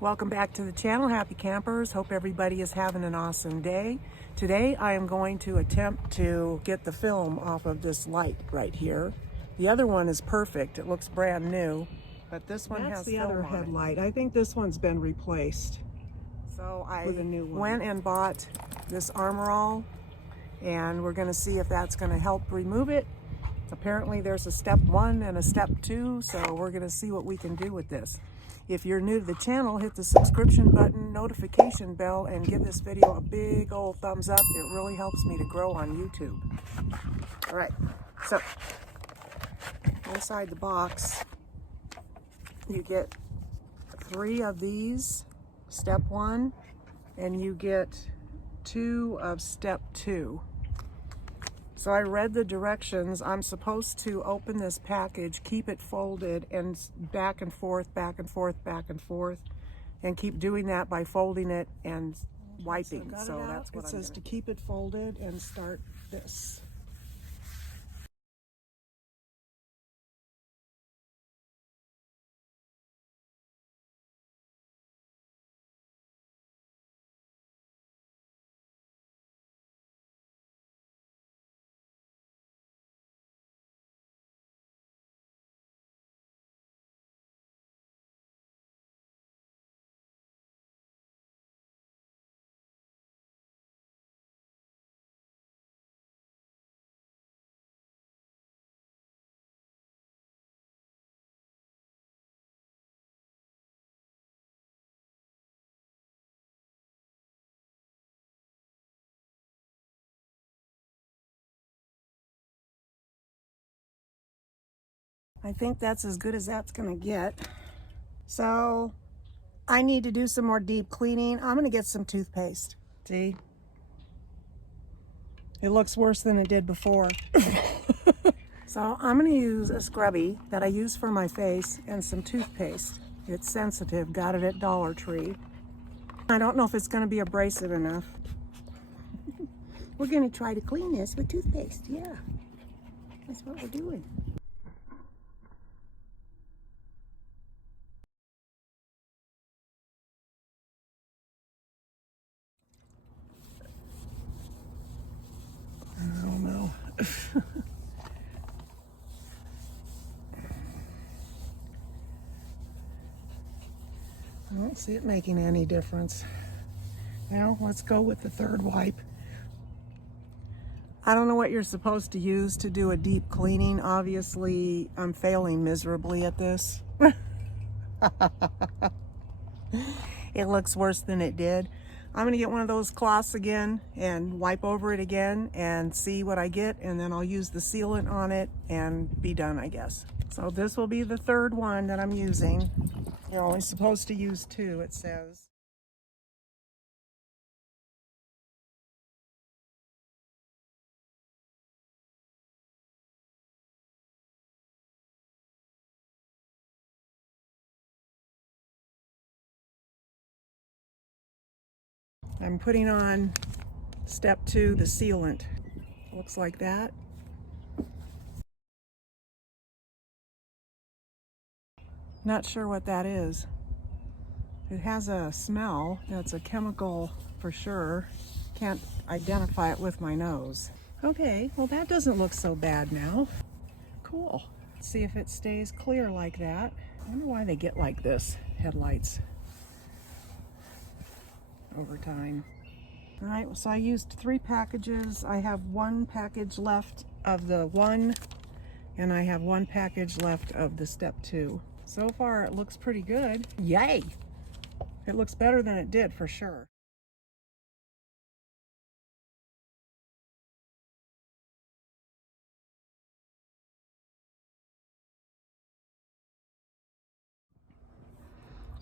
Welcome back to the channel, happy campers. Hope everybody is having an awesome day. Today I am going to attempt to get the film off of this light right here. The other one is perfect, it looks brand new, but this one has the other headlight. I think this one's been replaced. So I went and bought this Armoral, and we're going to see if that's going to help remove it. Apparently there's a step 1 and a step 2, so we're going to see what we can do with this. If you're new to the channel, hit the subscription button, notification bell, and give this video a big old thumbs up. It really helps me to grow on YouTube. All right, so inside the box, you get 3 of these, step 1, and you get 2 of step 2. So I read the directions. I'm supposed to open this package, keep it folded, and back and forth, back and forth, back and forth, and keep doing that by folding it and wiping. So that's what it says, to keep it folded and start this. I think that's as good as that's gonna get. So I need to do some more deep cleaning. I'm gonna get some toothpaste. See? It looks worse than it did before. So I'm gonna use a scrubby that I use for my face and some toothpaste. It's sensitive, got it at Dollar Tree. I don't know if it's gonna be abrasive enough. We're gonna try to clean this with toothpaste, yeah. That's what we're doing. I don't know. I don't see it making any difference. Now let's go with the third wipe. I don't know what you're supposed to use to do a deep cleaning. Obviously, I'm failing miserably at this. It looks worse than it did. I'm gonna get one of those cloths again and wipe over it again and see what I get, and then I'll use the sealant on it and be done, I guess. So this will be the third one that I'm using. You're only supposed to use 2, it says. I'm putting on step 2, the sealant. Looks like that. Not sure what that is. It has a smell. That's a chemical for sure. Can't identify it with my nose. Okay, well that doesn't look so bad now. Cool. Let's see if it stays clear like that. I wonder why they get like this, headlights, over time. All right, so I used 3 packages. I have 1 package left of the 1, and I have 1 package left of the step 2. So far it looks pretty good. Yay! It looks better than it did for sure.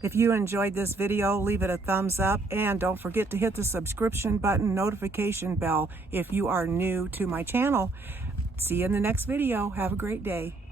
If you enjoyed this video, leave it a thumbs up, and don't forget to hit the subscription button, notification bell if you are new to my channel. See you in the next video. Have a great day.